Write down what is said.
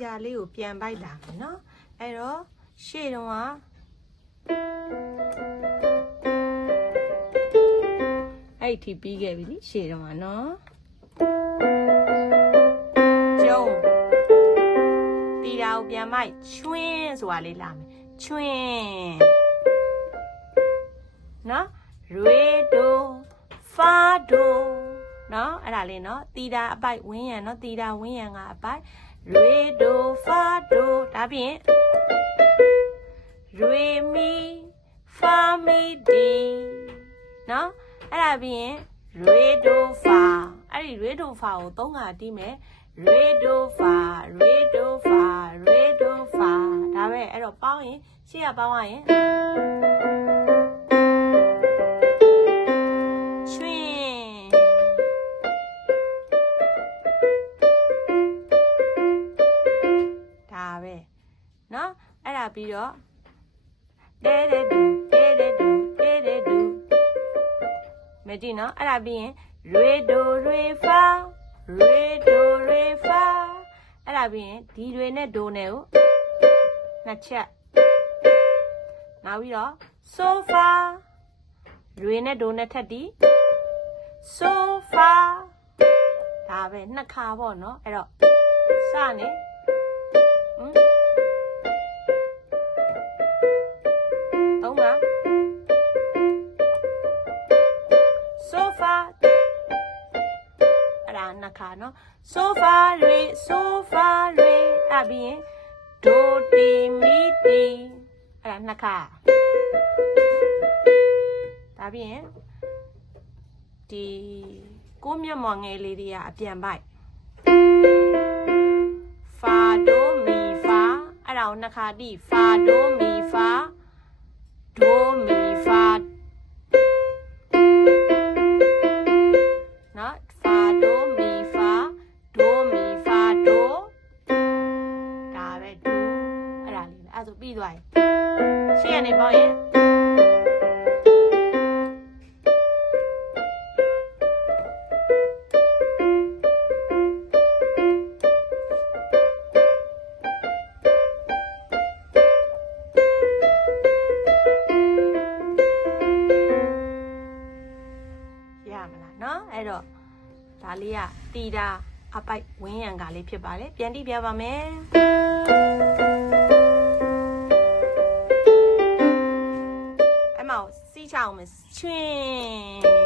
။ကြာလေးကိုပြန်ပိုက်လာမယ်နော်။အဲ့တော့ရှေ့တုန်းကအဲ့ဒီပြီးခဲ့ပြီလေရှေ့တုန်းကနော်။ကျုံတီတာကိုပြန်မိုက်ချွင်းဆိုတာလေးလာမယ်။ချွင်းနော်ရေဒိုဖာဒိုနော်အဲ့ဒါလေးနော်တီတာအပိုက်ဝင်းရံနော်တီတာဝင်းရံကအပိုက် ရေဒိုဖာဒိုဒါဖြင့်ရေမီဖာမီဒီနော်အဲ့ဒါပြီးရင်ရေဒိုဖာအဲ့ဒီရေဒိုဖာကိုသုံးခါတီးမယ်ရေဒိုဖာရေဒိုဖာရေဒိုဖာဒါပဲအဲ့တော့ပေါင်းရင်ရှေ့ကပေါင်းရရင် အဲ့ဒါပြီးတော့တဲတဲဒူတဲတဲဒူတဲတဲဒူမကြည့်နော်အဲ့ဒါပြီးရင်ရေဒိုရေဖာရေဒိုရေဖာအဲ့ဒါပြီးရင်ဒီတွေနဲ့ဒိုနဲ့ကိုနှစ်ချက်နောက်ပြီးတော့ဆိုဖာရေနဲ့ဒိုနဲ့ထက်တီဆိုဖာဒါပဲနှစ်ခါပေါ့နော်အဲ့တော့စနေဟမ် အဲ့ဒါနှစ်ခါနော်ဆိုဖာရေဆိုဖာရေအဲ့ပြီးရင်ဒိုတီမီတီအဲ့ဒါနှစ်ခါဒါပြီးရင်ဒီကိုမျက်မှောင်ငယ်လေးတွေကအပြန်ပိုက်ဖာဒိုမီဖာအဲ့ဒါကိုနှစ်ခါတိဖာဒိုမီဖာ အဲ့ဆိုပြီးသွားရင်ရှေ့ကနေပေါ့ရင်ါလေးကတီတာအပိုက်ဝင်းရံကလေးဖြစ်ပါတယ်ပြန်တိပြပါမယ် င်စီး